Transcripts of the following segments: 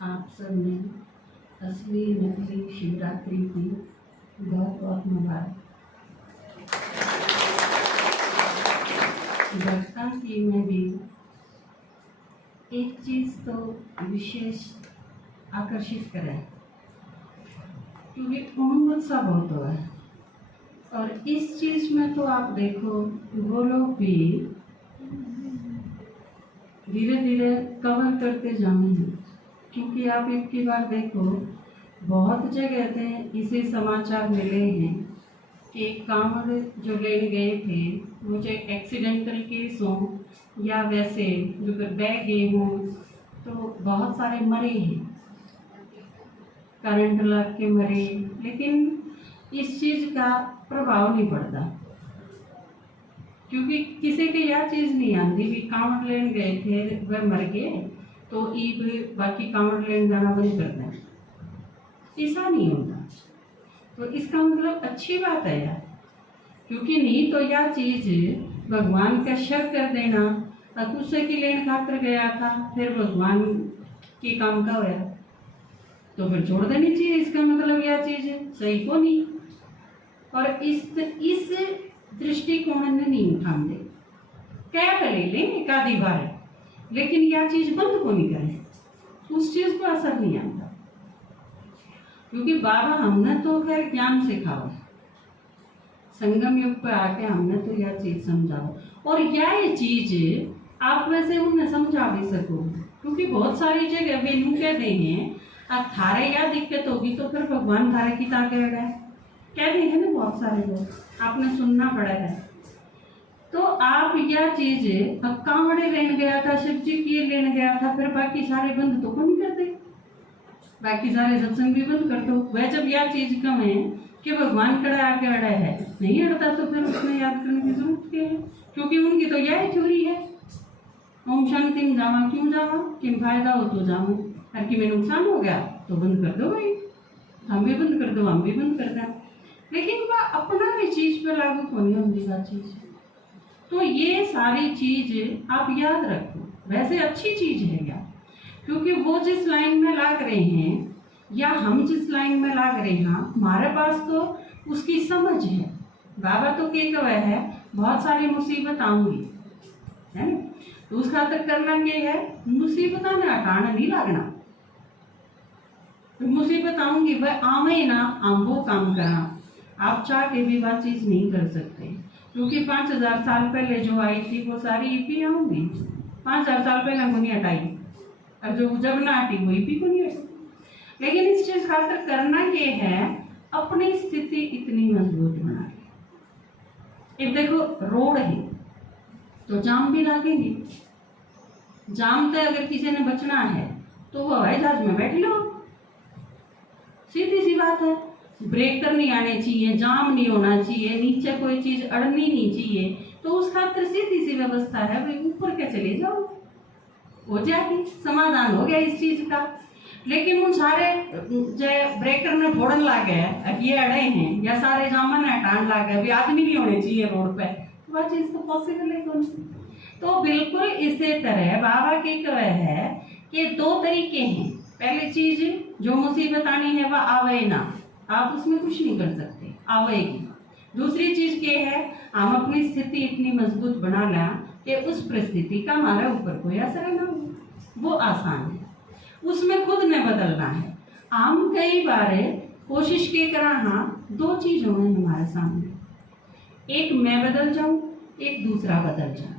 आप सब ने असली नकली शिवरात्रि की बहुत बहुत मुबारक। लगता कि मैं भी एक चीज़ तो विशेष आकर्षित करे, क्योंकि उमंग उत्साह बहुत हुआ है। और इस चीज़ में तो आप देखो वो लोग भी धीरे धीरे कवर करते जाएंगे, क्योंकि आप एक की बार देखो बहुत जगह थे इसे समाचार मिले हैं कि कांवड़ जो लेने गए थे मुझे एक्सीडेंटल केस हो या वैसे जो बह गए हों, तो बहुत सारे मरे हैं, करंट लग के मरे, लेकिन इस चीज़ का प्रभाव नहीं पड़ता, क्योंकि किसी की यह चीज़ नहीं आती भी कांवड़ लेन गए थे वह मर गए तो ईब बाकी कांवड़ लेन जाना बंद कर दें, ऐसा नहीं होता। तो इसका मतलब अच्छी बात है यार, क्योंकि नहीं तो यह चीज़ भगवान का शक कर देना, गुस्से की लेन खातर गया था फिर भगवान के काम का होया तो फिर छोड़ देनी चाहिए। इसका मतलब यह चीज़ सही को नहीं, और इस दृष्टिकोण ने नहीं उठाते, क्या ले लें एक आधी बार, लेकिन यह चीज़ बंद को नहीं करे, उस चीज़ को असर नहीं आता, क्योंकि बाबा हमने तो खैर ज्ञान सिखाओ, संगम युग पर आके हमने तो यह चीज़ समझाओ, और यह चीज़ आप वैसे उन्हें समझा भी सको, क्योंकि बहुत सारी जगह वे यूँ कहते हैं अब थारे या दिक्कत होगी तो फिर भगवान थारे की ताकत है, कह रहे हैं ना बहुत सारे लोग, आपने सुनना पड़ा है। तो आप यह चीज़ अब कांवड़े लेने गया था, शिव जी की लेने गया था, फिर बाकी सारे बंद तो नहीं करते, बाकी सारे सत्संग भी बंद कर दो। वह जब यह चीज़ कम है कि भगवान कड़ा आके अड़ा है, नहीं अड़ता तो फिर उसमें याद करने की जरूरत क्या है, क्योंकि उनकी तो यह थ्योरी है, ओम शांति में जावा क्यों जावा, कि फायदा हो तो जाओ, हर की में नुकसान हो गया तो बंद कर दो भाई, हम भी बंद कर दो, हम भी बंद कर दें, लेकिन वह अपना भी चीज़ पर लागू होनी होगी वह चीज़। तो ये सारी चीज़ आप याद रखो, वैसे अच्छी चीज़ है यार, क्योंकि वो जिस लाइन में लाग रहे हैं या हम जिस लाइन में लाग रहे हैं हमारे पास तो उसकी समझ है। बाबा तो के कह है बहुत सारी मुसीबत आऊंगी, है ना, तो उस खातर करना क्या है, मुसीबत ने हटाना नहीं लागना, मुसीबत आऊंगी वह आवे ना, हम वो काम करना, आप चाह के भी वह चीज़ नहीं कर सकते, क्योंकि 5000 साल पहले जो आई थी वो सारी ईपी आऊंगी, 5000 साल पहले हमको नहीं हटाई, और जो जब ना हटी वो ईपी को नहीं हटी। लेकिन इस चीज़ खातर करना ये है अपनी स्थिति इतनी मजबूत बना के। अब देखो रोड है तो जाम भी लगेंगे, जाम से अगर किसी ने बचना है तो वो हवाई जहाज में बैठ लो, सीधी सी बात है, ब्रेक करनी आने चाहिए, जाम नहीं होना चाहिए, नीचे कोई चीज अड़नी नहीं चाहिए, तो उस खातिर सीधी सी व्यवस्था है भाई ऊपर के चले जाओ, हो जाएगी, समाधान हो गया इस चीज का। लेकिन उन सारे जो ब्रेकर ने फोड़न ला गए ये अड़े हैं या सारे जामन हटान ला गए, भी आदमी नहीं होने चाहिए रोड पे, वह चीज तो पॉसिबल है कौन। तो बिल्कुल इसी तरह बाबा की कह है कि दो तरीके हैं, पहली चीज जो मुसीबत आनी है वह आवे ना, आप उसमें कुछ नहीं कर सकते, आवेगी। दूसरी चीज ये है हम अपनी स्थिति इतनी मजबूत बना लें कि उस परिस्थिति का हमारे ऊपर कोई असर ना हो, वो आसान है, उसमें खुद ने बदलना है। हम कई बार कोशिश के करा, हाँ दो चीज हो हमारे सामने, एक मैं बदल जाऊं, एक दूसरा बदल जाए।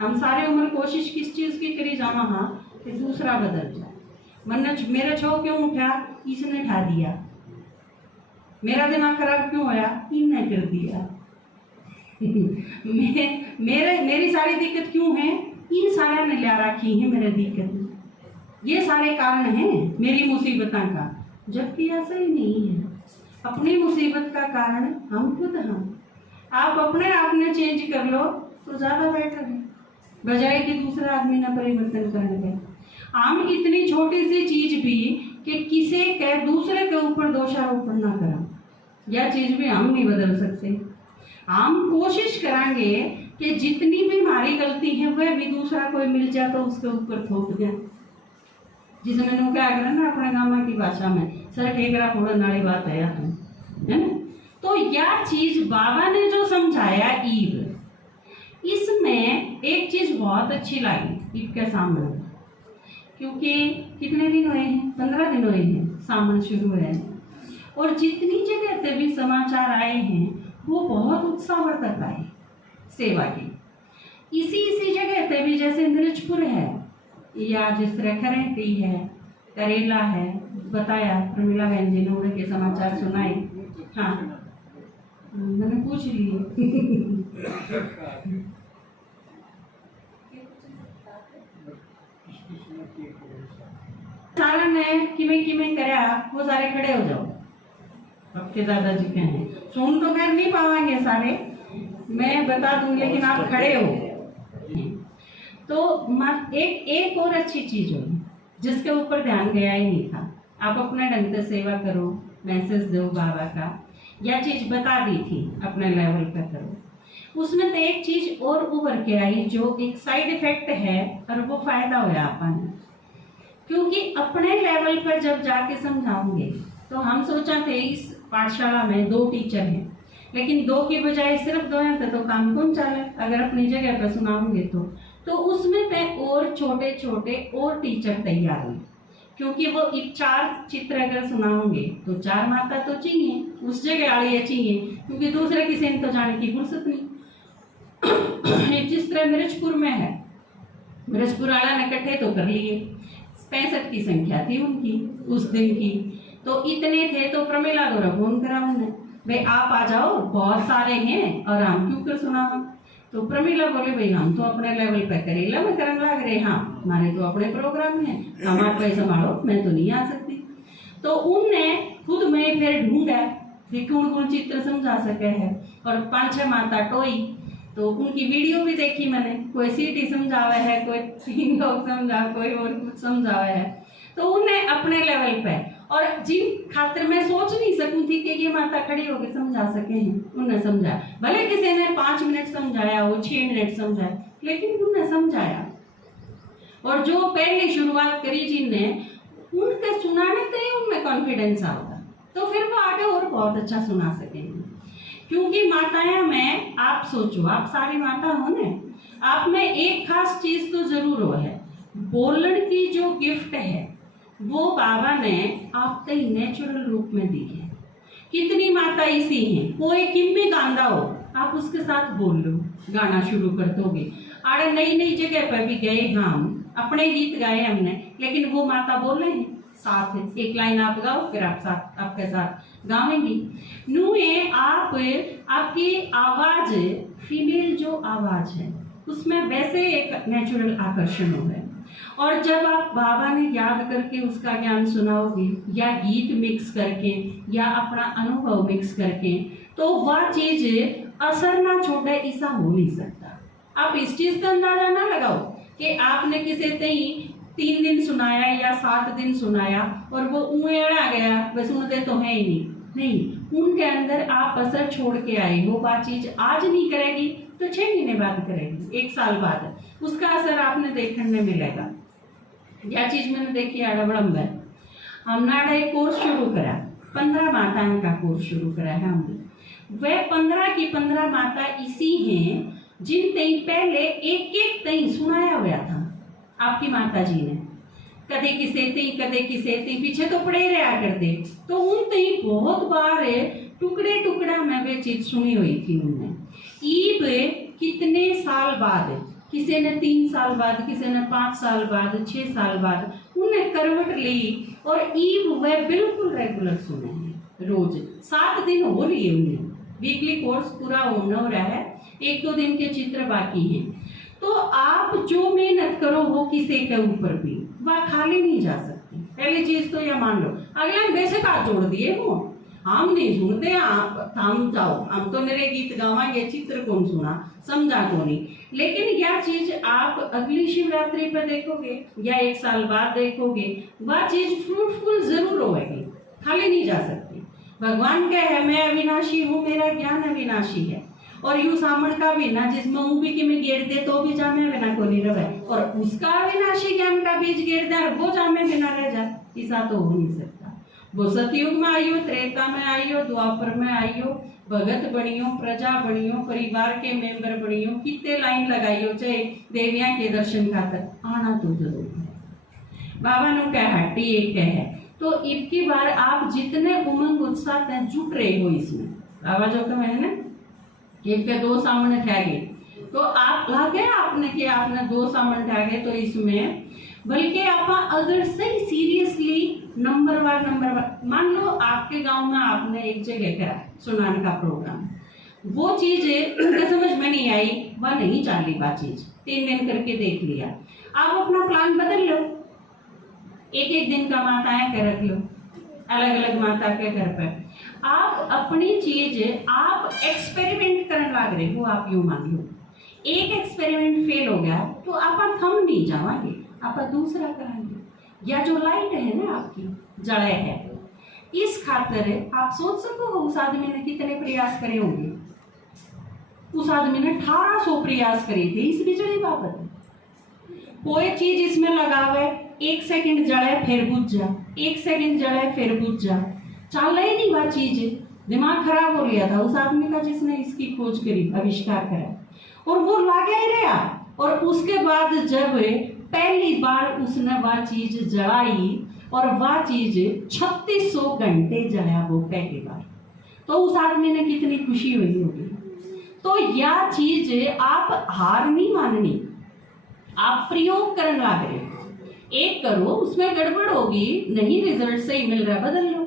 हम सारे उम्र कोशिश किस चीज की करी जावा, हाँ कि दूसरा बदल जाए। मन मेरा छो क्यों उठा, इसने उठा दिया, मेरा दिमाग खराब क्यों होया, इनने कर दिया मेरी सारी दिक्कत क्यों है, इन सारे ने ला रखी है मेरे दिक्कत, ये सारे कारण हैं मेरी मुसीबतों का, जबकि ऐसा ही नहीं है। अपनी मुसीबत का कारण हम खुद हम, आप अपने आप ने चेंज कर लो तो ज़्यादा बेटर है, बजाय कि दूसरा आदमी ना परिवर्तन करने के। हम इतनी छोटी सी चीज भी कि किसी के दूसरे के ऊपर दोषारोपण ना करें, यह चीज भी हम नहीं बदल सकते। हम कोशिश करेंगे कि जितनी भी हमारी गलती है वह भी दूसरा कोई मिल जाए तो उसके ऊपर थोप जाए। जिसे मैंने क्या करा ना अपने गाँव की भाषा में, सर ठेकरा फोड़न वाली बात है ना। तो यह चीज बाबा ने जो समझाया ईब, इसमें एक चीज बहुत अच्छी लगी ईब के सामने, क्योंकि कितने दिन हुए हैं, 15 दिन हुए हैं सामन शुरू हुए हैं, और जितनी जगह पे भी समाचार आए हैं वो बहुत उत्साहवर्धक आए सेवा की। इसी जगह पे भी जैसे मिर्चपुर है या जिस तरह खरेटी है, करेला है, बताया प्रमिला बहन जी ने उड़े के समाचार सुनाए। हाँ मैंने पूछ लिए सारा ने किमें करा, वो सारे खड़े हो जाओ। आपके दादाजी के हैं, सुन तो कर नहीं पाएंगे सारे, मैं बता दूं, लेकिन आप खड़े हो। तो एक और अच्छी चीज हो जिसके ऊपर ध्यान गया ही नहीं था, आप अपने ढंग से सेवा करो, मैसेज दो बाबा का, यह चीज बता दी थी अपने लेवल पे करो। उसमें तो एक चीज और उभर के आई जो एक साइड इफेक्ट है, और वो फायदा होया अपन, क्योंकि अपने लेवल पर जब जाके समझाओगे तो हम सोचा थे इस पाठशाला में 2 टीचर हैं, लेकिन 2 की बजाय सिर्फ 2 हैं तो काम कौन चले अगर अपनी जगह पर सुनाओगे तो उसमें पे और छोटे छोटे और टीचर तैयार हुए, क्योंकि वो 4 चित्र अगर सुनाओगे तो 4 माता तो चाहिए, उस जगह आड़िया चाहिए, क्योंकि दूसरे किसी ने तो जाने की फुर्सत नहीं। जिस तरह मिर्चपुर में है, मिर्चपुर वाला ने इकट्ठे तो कर लिए, 65 की संख्या थी उनकी उस दिन की, तो इतने थे तो प्रमिला को फोन करा उन्होंने, भाई आप आ जाओ, बहुत सारे हैं और हम क्यों कर सुनाओ। तो प्रमिला बोले भाई हम तो अपने लेवल पे करेला में करने लग रहे, हाँ हमारे तो अपने प्रोग्राम है, हम आप पे संभालो, मैं तो नहीं आ सकती। तो उनने खुद में फिर ढूंढा कि कौन कौन चित्र समझा सके है, और 5-6 माता टोई, तो उनकी वीडियो भी देखी मैंने, कोई सीटी समझावा है, कोई 3 लोग समझा, कोई और कुछ समझावा है, तो उन्हें अपने लेवल पे, और जिन खातिर मैं सोच नहीं सकूं थी कि ये माता खड़ी होकर समझा सके हैं, उन्हें समझाया। भले किसी ने 5 मिनट समझाया हो, 6 मिनट समझाया, लेकिन उन्हें समझाया। और जो पहले शुरुआत करी जिनने, उनके सुनाने से ही उनमें कॉन्फिडेंस आता, तो फिर वो आगे और बहुत अच्छा सुना सकेंगे। क्योंकि माताएं में आप सोचो, आप सारी माता हो ने, आप में एक खास चीज तो जरूर हो है, बोलने की जो गिफ्ट है वो बाबा ने आपके नेचुरल रूप में दी है। कितनी माता इसी हैं, कोई किम भी गांदा हो आप उसके साथ बोल लो, गाना शुरू कर दोगे। आड़े नई नई जगह पर भी गए, हम अपने गीत गाए हमने, लेकिन वो माता बोल रहे हैं साथ है, एक लाइन आप गाओ, फिर आप साथ आपके साथ गावेंगी। नुए आप आपकी आवाज, फीमेल जो आवाज है उसमें वैसे एक नेचुरल आकर्षण हो है, और जब आप बाबा ने याद करके उसका ज्ञान सुनाओगे, या गीत मिक्स करके, या अपना अनुभव मिक्स करके, तो वह चीज असर ना छोड़े, ऐसा हो नहीं सकता। आप इस चीज का अंदाजा ना लगाओ कि आपने किसी तई 3 दिन सुनाया या 7 दिन सुनाया और वो उड़ा गया, वे सुनते तो है ही नहीं, उनके अंदर आप असर छोड़ के आए हो। वह चीज आज नहीं करेगी तो 6 महीने बाद करेगी, 1 साल बाद उसका असर आपने देखने मिलेगा। यह चीज मैंने देखी आड़बड़म है, हमने एक कोर्स शुरू करा, 15 माताओं का कोर्स शुरू करा है हमने। वह 15 की 15 माता इसी हैं जिन तई पहले एक तई सुनाया हुआ था आपकी माता जी ने, कदे किसे ती पीछे तो पड़े रहा कर दे, तो उन तई बहुत बार टुकड़े टुकड़ा में वे चीज सुनी हुई थी उनने। ईब कितने साल बाद, किसी ने 3 साल बाद, किसी ने 5 साल बाद, 6 साल बाद उन्हें करवट ली, और ईब वह बिल्कुल रेगुलर सुने हैं, रोज 7 दिन हो रही है उन्हें, वीकली कोर्स पूरा होना हो रहा है, 1-2 दिन के चित्र बाकी हैं। तो आप जो मेहनत करो वो किसी के ऊपर भी वह खाली नहीं जा सकती। पहली चीज तो यह मान लो, अगले बेशक हाथ जोड़ दिए वो, हम नहीं सुनते, आप थाम जाओ, हम तो मेरे गीत गावांगे, चित्र कौन सुना, समझा कौन नहीं। लेकिन यह चीज आप अगली शिवरात्रि पर देखोगे या 1 साल बाद देखोगे, वह चीज फ्रूटफुल जरूर होगी, खाली नहीं जा सकती। भगवान क्या है, मैं अविनाशी हूँ, मेरा ज्ञान अविनाशी है, और यू सामण का भी ना जिसमें ऊ भी किमें गेर दे तो भी जामे बिना को नहीं रहे, और उसका विनाशी ज्ञान का बीज गेर दे और वो जामे बिना रह जा, ऐसा तो हो नहीं सकता। वो सतयुग में आइयो, त्रेता में आइयो, द्वापर में आइयो, भगत बनियो, प्रजा बनियो, परिवार के मेंबर बनियो, कितने लाइन लगाइयो चाहे देवियां के दर्शन खातर, आना तो जरूर है। बाबा ने कहा हट्टी एक है, तो इनकी बार आप जितने उमंग उत्साह से जुट रहे हो इसमें, बाबा जो कहे है ना एक के दो सामने ठहगे, तो आप लगे आपने कि आपने दो सामने ठहगे, तो इसमें बल्कि आप अगर सही सीरियसली नंबर वार मान लो आपके गांव में आपने एक जगह करा सुनाने का प्रोग्राम, वो चीज उनके समझ में नहीं आई, वह नहीं चाली वह चीज, 3 दिन करके देख लिया, आप अपना प्लान बदल लो, एक एक दिन का माता है के रख लो, अलग अलग माता के घर पर आप अपनी चीज आप एक्सपेरिमेंट करने लग रहे हो। आप यूं मान लो एक एक्सपेरिमेंट फेल हो गया तो आप थम नहीं जाओगे, आप दूसरा कराएंगे, या जो लाइट है ना आपकी जड़े है, इस खातिर आप सोच सको उस आदमी ने कितने प्रयास करे होंगे, उस आदमी ने 1800 प्रयास करे थे इस बिजली बाबत। कोई चीज इसमें लगावे, 1 सेकंड जड़े फिर बुझ जा, 1 सेकंड जड़े फिर बुझ जा, चल ही नहीं वह चीज, दिमाग खराब हो गया था उस आदमी का जिसने इसकी खोज करी, आविष्कार करा, और वो लगा ही रहा। और उसके बाद जब पहली बार उसने वह चीज जलाई और वह चीज 3600 घंटे जला वो पहली बार, तो उस आदमी ने कितनी खुशी हुई होगी। तो यह चीज आप हार नहीं माननी, आप प्रयोग करने लग रहे हो, एक करो उसमें गड़बड़ होगी, नहीं रिजल्ट सही मिल रहा, बदल लो,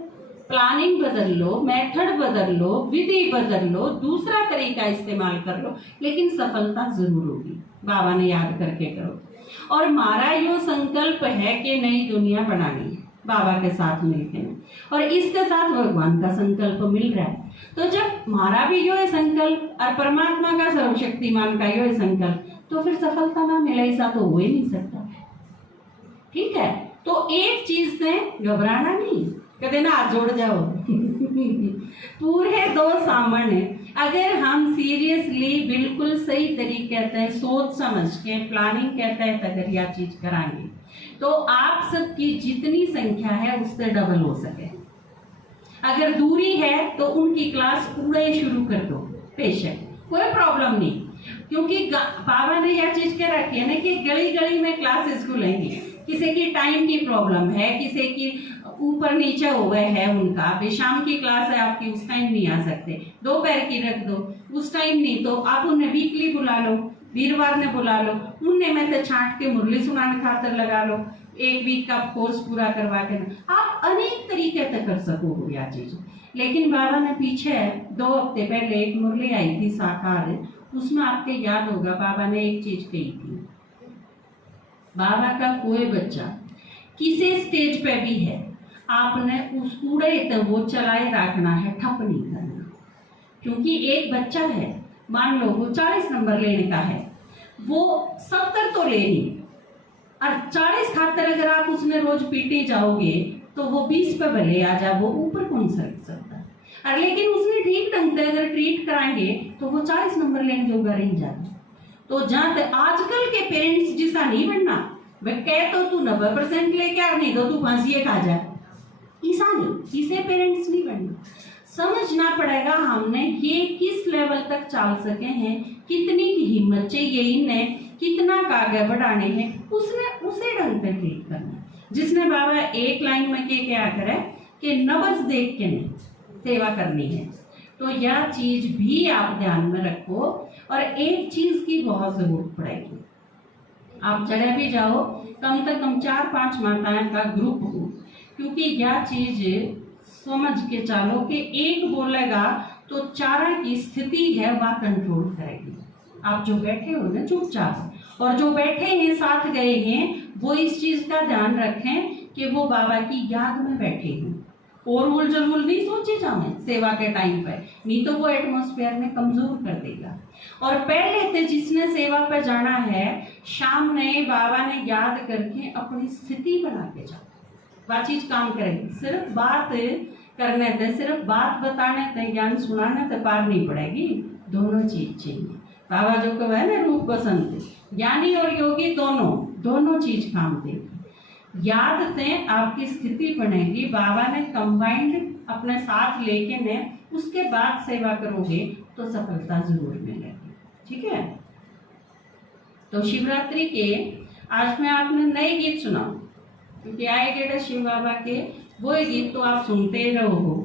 प्लानिंग बदल लो, मेथड बदल लो, विधि बदल लो, दूसरा तरीका इस्तेमाल कर लो, लेकिन सफलता जरूर होगी। बाबा ने याद करके करो। और हमारा यो संकल्प है कि नई दुनिया बनानी है बाबा के साथ मिलकर, और इसके साथ भगवान का संकल्प मिल रहा है। तो जब हमारा भी यो है संकल्प और परमात्मा का सर्वशक्तिमान का यो है संकल्प, तो फिर सफलता ना मिले ऐसा तो हो ही नहीं सकता। ठीक है, तो एक चीज से घबराना नहीं, कहते ना हाथ जोड़ जाओ पूरे 2 सामने अगर हम सीरियसली बिल्कुल सही तरीके से सोच समझ के प्लानिंग के तहत अगर यह चीज कराएंगे, तो आप सबकी जितनी संख्या है उससे डबल हो सके। अगर दूरी है तो उनकी क्लास पूरे शुरू कर दो, बेशक कोई प्रॉब्लम नहीं, क्योंकि बाबा ने यह चीज कह रखी है ना कि गली गली में क्लासेस खुलेंगी। किसी की टाइम की प्रॉब्लम है, किसी की ऊपर नीचे हो गए है उनका, अभी शाम की क्लास है आपकी, उस टाइम नहीं आ सकते, दोपहर की रख दो, उस टाइम नहीं, तो आप उन्हें वीकली बुला लो, वीरवार ने बुला लो, उनने में तो छांट के मुरली सुनाने खातर लगा लो, 1 वीक का कोर्स पूरा करवा के आप अनेक तरीके से कर सको यह चीज। लेकिन बाबा ने पीछे 2 हफ्ते पहले एक मुरली आई थी साकार, उसमें आपके याद होगा बाबा ने एक चीज कही थी, बाबा का कोई बच्चा किसी स्टेज पे भी है, आपने उस कूड़े तो वो चलाए रखना है, ठप नहीं करना। क्योंकि एक बच्चा है, मान लो वो 40 नंबर लेने का है, वो 70 तो ले नहीं, और 40 खातर अगर आप उसने रोज पीटे जाओगे तो वो 20 पे भले आ जा, वो ऊपर कौन सकता है। और लेकिन उसने ठीक ढंग से अगर ट्रीट कराएंगे तो वो 40 नंबर लेने जोगा रह जाता। तो जहाँ तक आजकल के पेरेंट्स जिसा नहीं बनना, वह कह तो तू 90% लेके आ, नहीं तो तू फांसी खा जा, ऐसा नहीं, इसे पेरेंट्स नहीं बनना। समझना पड़ेगा हमने ये किस लेवल तक चल सके हैं, कितनी की हिम्मत चाहिए इन्हें, कितना आगे बढ़ाने हैं, उसने उसे ढंग से ट्रीट करना। जिसने बाबा एक लाइन में के क्या करे कि नबज देख के नहीं सेवा करनी है, तो यह चीज भी आप ध्यान में रखो। और एक चीज की बहुत जरूरत पड़ेगी, आप जगह भी जाओ कम से कम 4-5 माताएं का ग्रुप हो, क्योंकि यह चीज समझ के चलो कि एक बोलेगा तो 4 की स्थिति है वह कंट्रोल करेगी। आप जो बैठे हो ना चुपचाप, और जो बैठे हैं साथ गए हैं, वो इस चीज का ध्यान रखें कि वो बाबा की याद में बैठे हैं, और उलझुल नहीं सोचे जाए सेवा के टाइम पर, नहीं तो वो एटमॉस्फेयर में कमजोर कर देगा। और पहले से जिसने सेवा पर जाना है, शाम ने बाबा ने याद करके अपनी स्थिति बना के जाओ, वह चीज काम करेगी। सिर्फ बात करने से, सिर्फ बात बताने से, ज्ञान सुनाने से पार नहीं पड़ेगी, दोनों चीज चाहिए। बाबा जो कहा है ना, रूप बसंत, ज्ञानी और योगी दोनों चीज काम देगी। याद से आपकी स्थिति बनेगी, बाबा ने कंबाइंड अपने साथ लेके ने उसके बाद सेवा करोगे तो सफलता जरूर मिलेगी। ठीक है, तो शिवरात्रि के आज मैं आपने नए गीत सुनाऊं, क्योंकि आए गेड़ा शिव बाबा के वो गीत तो आप सुनते ही रहो।